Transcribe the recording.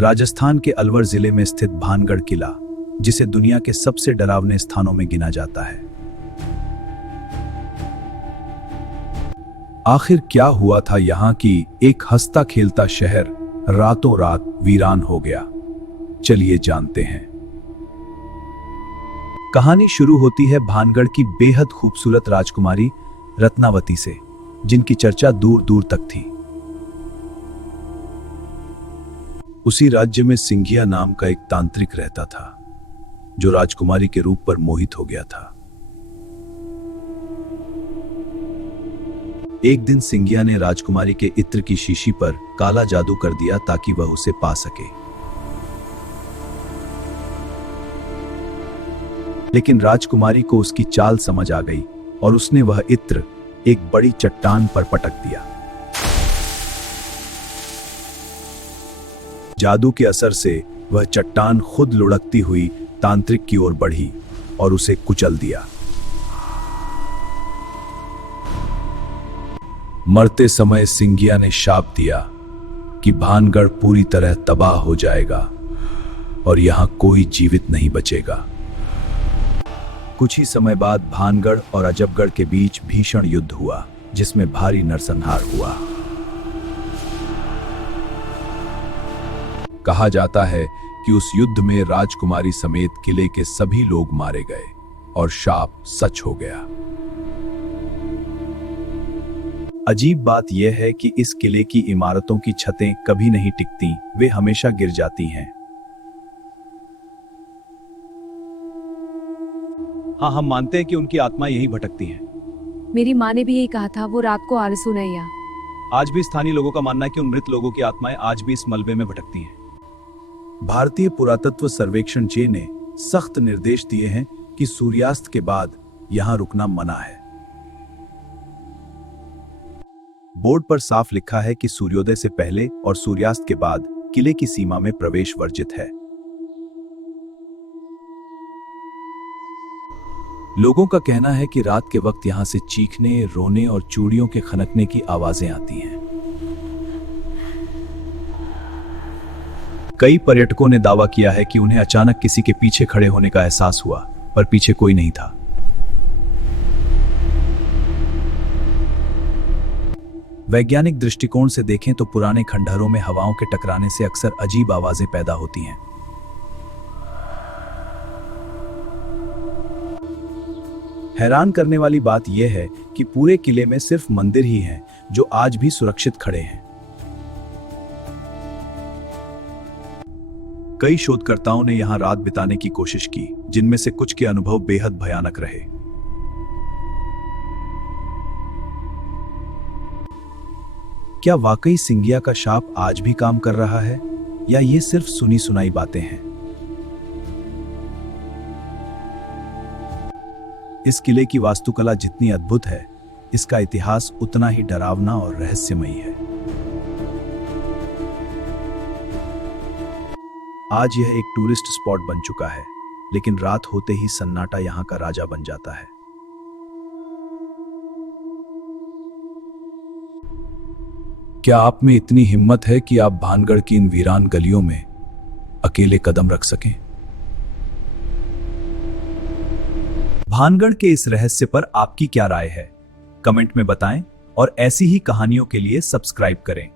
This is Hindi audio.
राजस्थान के अलवर जिले में स्थित भानगढ़ किला, जिसे दुनिया के सबसे डरावने स्थानों में गिना जाता है। आखिर क्या हुआ था यहाँ की एक हंसता खेलता शहर रातों रात वीरान हो गया? चलिए जानते हैं। कहानी शुरू होती है भानगढ़ की बेहद खूबसूरत राजकुमारी रत्नावती से, जिनकी चर्चा दूर दूर तक थी। उसी राज्य में सिंघिया नाम का एक तांत्रिक रहता था, जो राजकुमारी के रूप पर मोहित हो गया था। एक दिन सिंघिया ने राजकुमारी के इत्र की शीशी पर काला जादू कर दिया ताकि वह उसे पा सके। लेकिन राजकुमारी को उसकी चाल समझ आ गई और उसने वह इत्र एक बड़ी चट्टान पर पटक दिया। जादू के असर से वह चट्टान खुद लुढ़कती हुई तांत्रिक की ओर बढ़ी और उसे कुचल दिया। मरते समय सिंघिया ने शाप दिया कि भानगढ़ पूरी तरह तबाह हो जाएगा और यहां कोई जीवित नहीं बचेगा। कुछ ही समय बाद भानगढ़ और अजबगढ़ के बीच भीषण युद्ध हुआ, जिसमें भारी नरसंहार हुआ। कहा जाता है कि उस युद्ध में राजकुमारी समेत किले के सभी लोग मारे गए और शाप सच हो गया। अजीब बात यह है कि इस किले की इमारतों की छतें कभी नहीं टिकती, वे हमेशा गिर जाती हैं। हाँ, हम मानते हैं कि उनकी आत्मा यहीं भटकती हैं। मेरी माँ ने भी यही कहा था, वो रात को आरसू नैया। आज भी स्थानीय लोगों का मानना है कि उन मृत लोगों की आत्माएं आज भी इस मलबे में भटकती हैं। भारतीय पुरातत्व सर्वेक्षण जे ने सख्त निर्देश दिए हैं कि सूर्यास्त के बाद यहां रुकना मना है। बोर्ड पर साफ लिखा है कि सूर्योदय से पहले और सूर्यास्त के बाद किले की सीमा में प्रवेश वर्जित है। लोगों का कहना है कि रात के वक्त यहां से चीखने, रोने और चूड़ियों के खनकने की आवाजें आती हैं। कई पर्यटकों ने दावा किया है कि उन्हें अचानक किसी के पीछे खड़े होने का एहसास हुआ, पर पीछे कोई नहीं था। वैज्ञानिक दृष्टिकोण से देखें तो पुराने खंडहरों में हवाओं के टकराने से अक्सर अजीब आवाजें पैदा होती हैं। हैरान करने वाली बात यह है कि पूरे किले में सिर्फ मंदिर ही हैं जो आज भी सुरक्षित खड़े हैं। कई शोधकर्ताओं ने यहां रात बिताने की कोशिश की, जिनमें से कुछ के अनुभव बेहद भयानक रहे। क्या वाकई सिंघिया का शाप आज भी काम कर रहा है, या ये सिर्फ सुनी सुनाई बातें हैं? इस किले की वास्तुकला जितनी अद्भुत है, इसका इतिहास उतना ही डरावना और रहस्यमयी है। आज यह एक टूरिस्ट स्पॉट बन चुका है, लेकिन रात होते ही सन्नाटा यहां का राजा बन जाता है। क्या आप में इतनी हिम्मत है कि आप भानगढ़ की इन वीरान गलियों में अकेले कदम रख सकें? भानगढ़ के इस रहस्य पर आपकी क्या राय है? कमेंट में बताएं और ऐसी ही कहानियों के लिए सब्सक्राइब करें।